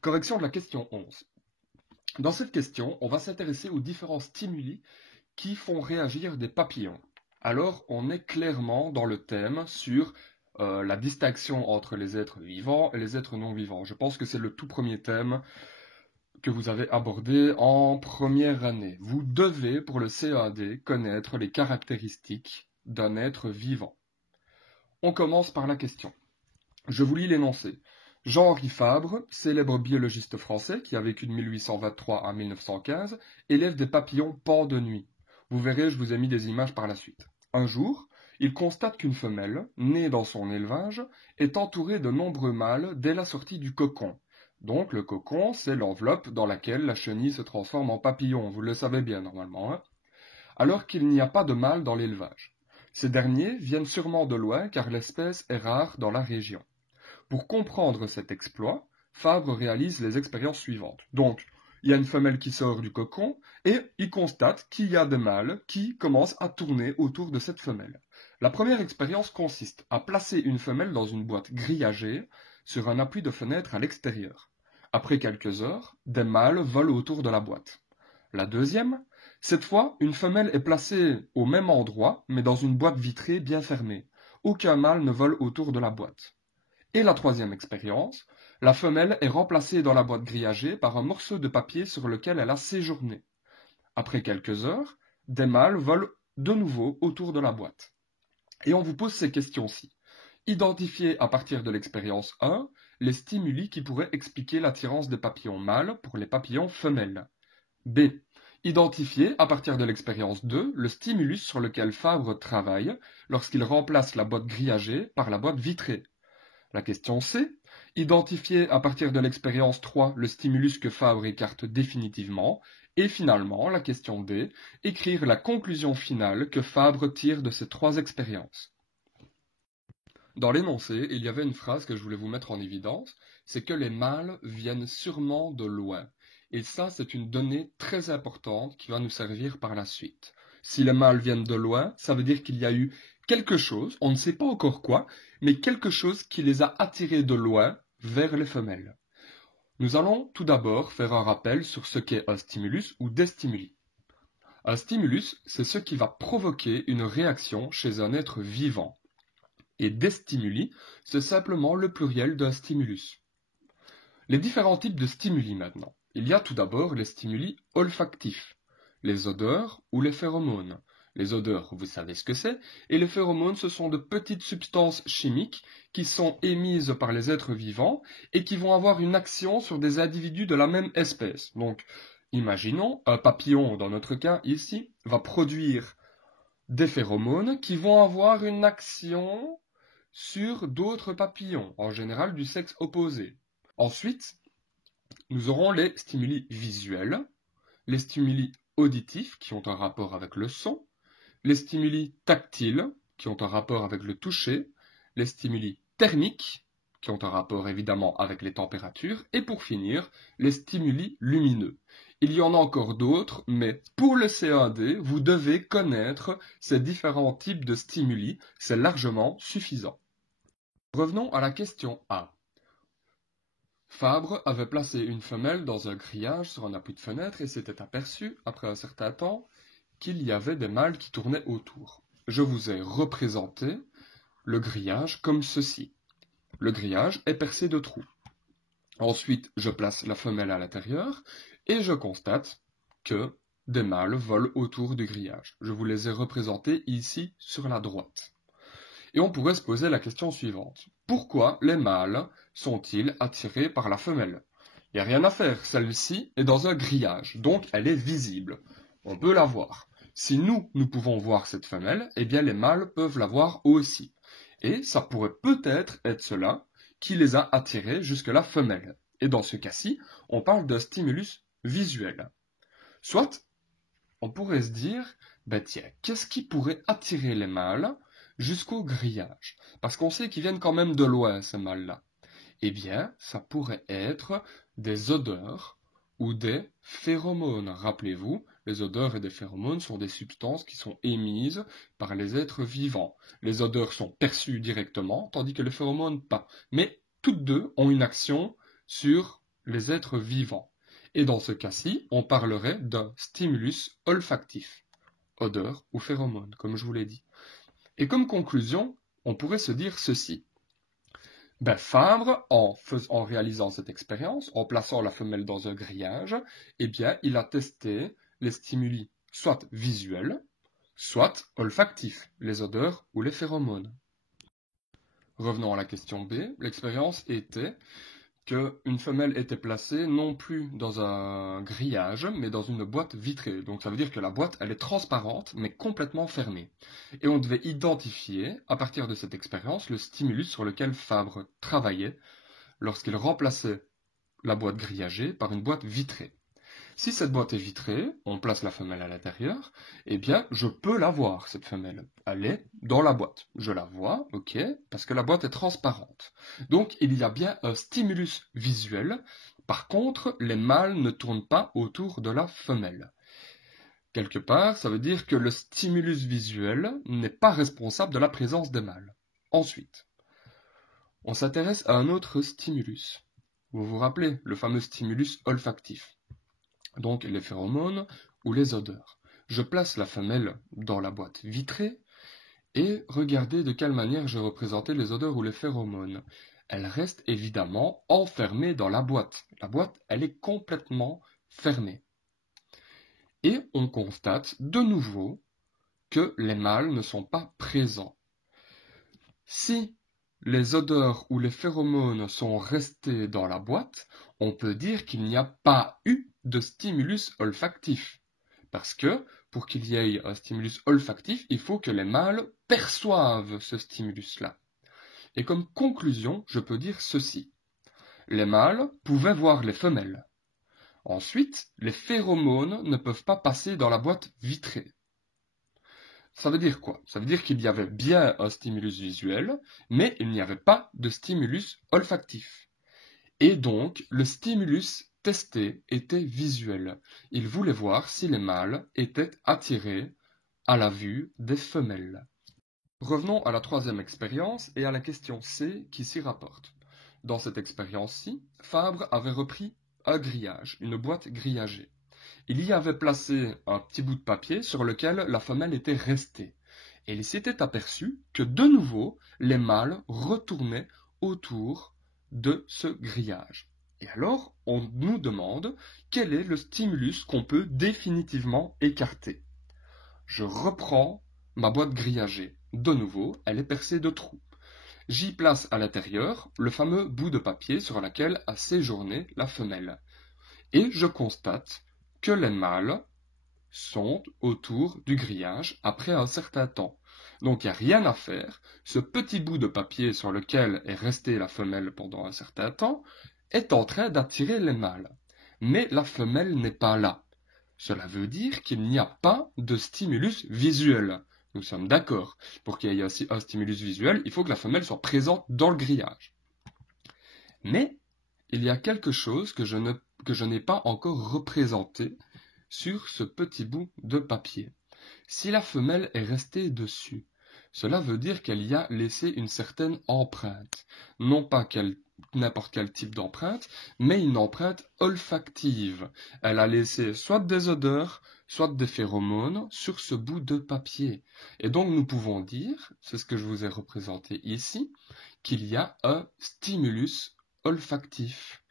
Correction de la question 11. Dans cette question, on va s'intéresser aux différents stimuli qui font réagir des papillons. Alors, on est clairement dans le thème sur la distinction entre les êtres vivants et les êtres non vivants. Je pense que c'est le tout premier thème que vous avez abordé en première année. Vous devez, pour le CE1D, connaître les caractéristiques d'un être vivant. On commence par la question. Je vous lis l'énoncé. Jean-Henri Fabre, célèbre biologiste français qui a vécu de 1823 à 1915, élève des papillons pan de nuit. Vous verrez, je vous ai mis des images par la suite. Un jour, il constate qu'une femelle, née dans son élevage, est entourée de nombreux mâles dès la sortie du cocon. Donc le cocon, c'est l'enveloppe dans laquelle la chenille se transforme en papillon, vous le savez bien normalement, hein, alors qu'il n'y a pas de mâles dans l'élevage. Ces derniers viennent sûrement de loin car l'espèce est rare dans la région. Pour comprendre cet exploit, Fabre réalise les expériences suivantes. Donc, il y a une femelle qui sort du cocon et il constate qu'il y a des mâles qui commencent à tourner autour de cette femelle. La première expérience consiste à placer une femelle dans une boîte grillagée sur un appui de fenêtre à l'extérieur. Après quelques heures, des mâles volent autour de la boîte. La deuxième, cette fois, une femelle est placée au même endroit, mais dans une boîte vitrée bien fermée. Aucun mâle ne vole autour de la boîte. Et la troisième expérience, la femelle est remplacée dans la boîte grillagée par un morceau de papier sur lequel elle a séjourné. Après quelques heures, des mâles volent de nouveau autour de la boîte. Et on vous pose ces questions-ci. Identifiez à partir de l'expérience 1 les stimuli qui pourraient expliquer l'attirance des papillons mâles pour les papillons femelles. B. Identifiez à partir de l'expérience 2 le stimulus sur lequel Fabre travaille lorsqu'il remplace la boîte grillagée par la boîte vitrée. La question C. Identifier à partir de l'expérience 3 le stimulus que Fabre écarte définitivement. Et finalement, la question D. Écrire la conclusion finale que Fabre tire de ces trois expériences. Dans l'énoncé, il y avait une phrase que je voulais vous mettre en évidence, c'est que les mâles viennent sûrement de loin. Et ça, c'est une donnée très importante qui va nous servir par la suite. Si les mâles viennent de loin, ça veut dire qu'il y a eu quelque chose, on ne sait pas encore quoi, mais quelque chose qui les a attirés de loin vers les femelles. Nous allons tout d'abord faire un rappel sur ce qu'est un stimulus ou des stimuli. Un stimulus, c'est ce qui va provoquer une réaction chez un être vivant. Et des stimuli, c'est simplement le pluriel d'un stimulus. Les différents types de stimuli maintenant. Il y a tout d'abord les stimuli olfactifs, les odeurs ou les phéromones. Les odeurs, vous savez ce que c'est, et les phéromones, ce sont de petites substances chimiques qui sont émises par les êtres vivants et qui vont avoir une action sur des individus de la même espèce. Donc, imaginons, un papillon, dans notre cas ici, va produire des phéromones qui vont avoir une action sur d'autres papillons, en général du sexe opposé. Ensuite, nous aurons les stimuli visuels, les stimuli auditifs qui ont un rapport avec le son, les stimuli tactiles qui ont un rapport avec le toucher, les stimuli thermiques qui ont un rapport évidemment avec les températures, et pour finir, les stimuli lumineux. Il y en a encore d'autres, mais pour le CE1D, vous devez connaître ces différents types de stimuli, c'est largement suffisant. Revenons à la question A. Fabre avait placé une femelle dans un grillage sur un appui de fenêtre et s'était aperçu, après un certain temps, qu'il y avait des mâles qui tournaient autour. Je vous ai représenté le grillage comme ceci. Le grillage est percé de trous. Ensuite, je place la femelle à l'intérieur et je constate que des mâles volent autour du grillage. Je vous les ai représentés ici sur la droite. Et on pourrait se poser la question suivante. Pourquoi les mâles sont-ils attirés par la femelle? Il n'y a rien à faire, celle-ci est dans un grillage, donc elle est visible. On peut la voir. Si nous pouvons voir cette femelle, eh bien les mâles peuvent la voir aussi. Et ça pourrait peut-être être cela qui les a attirés jusque la femelle. Et dans ce cas-ci, on parle d'un stimulus visuel. Soit, on pourrait se dire, ben tiens, qu'est-ce qui pourrait attirer les mâles jusqu'au grillage? Parce qu'on sait qu'ils viennent quand même de loin, ces mâles-là. Eh bien, ça pourrait être des odeurs ou des phéromones. Rappelez-vous, les odeurs et des phéromones sont des substances qui sont émises par les êtres vivants. Les odeurs sont perçues directement, tandis que les phéromones pas. Mais toutes deux ont une action sur les êtres vivants. Et dans ce cas-ci, on parlerait d'un stimulus olfactif, odeur ou phéromone, comme je vous l'ai dit. Et comme conclusion, on pourrait se dire ceci. Fabre, en réalisant cette expérience, en plaçant la femelle dans un grillage, eh bien, il a testé les stimuli soit visuels, soit olfactifs, les odeurs ou les phéromones. Revenons à la question B. L'expérience était qu'une femelle était placée non plus dans un grillage, mais dans une boîte vitrée. Donc ça veut dire que la boîte, elle est transparente, mais complètement fermée. Et on devait identifier, à partir de cette expérience, le stimulus sur lequel Fabre travaillait lorsqu'il remplaçait la boîte grillagée par une boîte vitrée. Si cette boîte est vitrée, on place la femelle à l'intérieur, eh bien, je peux la voir, cette femelle. Elle est dans la boîte. Je la vois, ok, parce que la boîte est transparente. Donc, il y a bien un stimulus visuel. Par contre, les mâles ne tournent pas autour de la femelle. Quelque part, ça veut dire que le stimulus visuel n'est pas responsable de la présence des mâles. Ensuite, on s'intéresse à un autre stimulus. Vous vous rappelez, le fameux stimulus olfactif. Donc les phéromones ou les odeurs. Je place la femelle dans la boîte vitrée et regardez de quelle manière j'ai représenté les odeurs ou les phéromones. Elles restent évidemment enfermées dans la boîte. La boîte, elle est complètement fermée. Et on constate de nouveau que les mâles ne sont pas présents. Si les odeurs ou les phéromones sont restés dans la boîte, on peut dire qu'il n'y a pas eu de stimulus olfactif. Parce que, pour qu'il y ait un stimulus olfactif, il faut que les mâles perçoivent ce stimulus-là. Et comme conclusion, je peux dire ceci. Les mâles pouvaient voir les femelles. Ensuite, les phéromones ne peuvent pas passer dans la boîte vitrée. Ça veut dire quoi? Ça veut dire qu'il y avait bien un stimulus visuel, mais il n'y avait pas de stimulus olfactif. Et donc, le stimulus testé était visuel. Il voulait voir si les mâles étaient attirés à la vue des femelles. Revenons à la troisième expérience et à la question C qui s'y rapporte. Dans cette expérience-ci, Fabre avait repris un grillage, une boîte grillagée. Il y avait placé un petit bout de papier sur lequel la femelle était restée. Et il s'était aperçu que de nouveau, les mâles retournaient autour de ce grillage. Et alors, on nous demande quel est le stimulus qu'on peut définitivement écarter. Je reprends ma boîte grillagée. De nouveau, elle est percée de trous. J'y place à l'intérieur le fameux bout de papier sur lequel a séjourné la femelle. Et je constate que les mâles sont autour du grillage après un certain temps. Donc il n'y a rien à faire. Ce petit bout de papier sur lequel est restée la femelle pendant un certain temps est en train d'attirer les mâles. Mais la femelle n'est pas là. Cela veut dire qu'il n'y a pas de stimulus visuel. Nous sommes d'accord. Pour qu'il y ait un stimulus visuel, il faut que la femelle soit présente dans le grillage. Mais il y a quelque chose que je n'ai pas encore représenté sur ce petit bout de papier. Si la femelle est restée dessus, cela veut dire qu'elle y a laissé une certaine empreinte. Non pas n'importe quel type d'empreinte, mais une empreinte olfactive. Elle a laissé soit des odeurs, soit des phéromones sur ce bout de papier. Et donc nous pouvons dire, c'est ce que je vous ai représenté ici, qu'il y a un stimulus olfactif.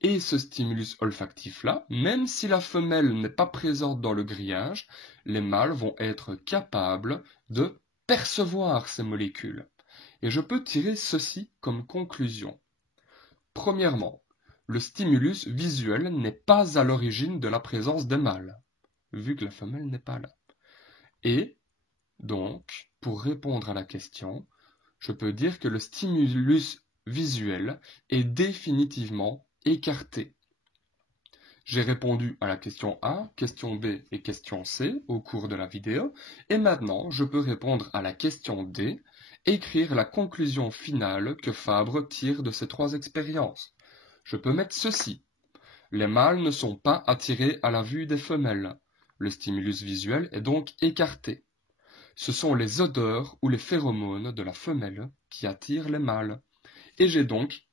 Et ce stimulus olfactif-là, même si la femelle n'est pas présente dans le grillage, les mâles vont être capables de percevoir ces molécules. Et je peux tirer ceci comme conclusion. Premièrement, le stimulus visuel n'est pas à l'origine de la présence des mâles, vu que la femelle n'est pas là. Et donc, pour répondre à la question, je peux dire que le stimulus visuel est définitivement écarté. J'ai répondu à la question A, question B et question C au cours de la vidéo, et maintenant je peux répondre à la question D, écrire la conclusion finale que Fabre tire de ces trois expériences. Je peux mettre ceci. Les mâles ne sont pas attirés à la vue des femelles. Le stimulus visuel est donc écarté. Ce sont les odeurs ou les phéromones de la femelle qui attirent les mâles. Et j'ai donc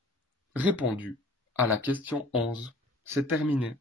répondu à la question 11. C'est terminé.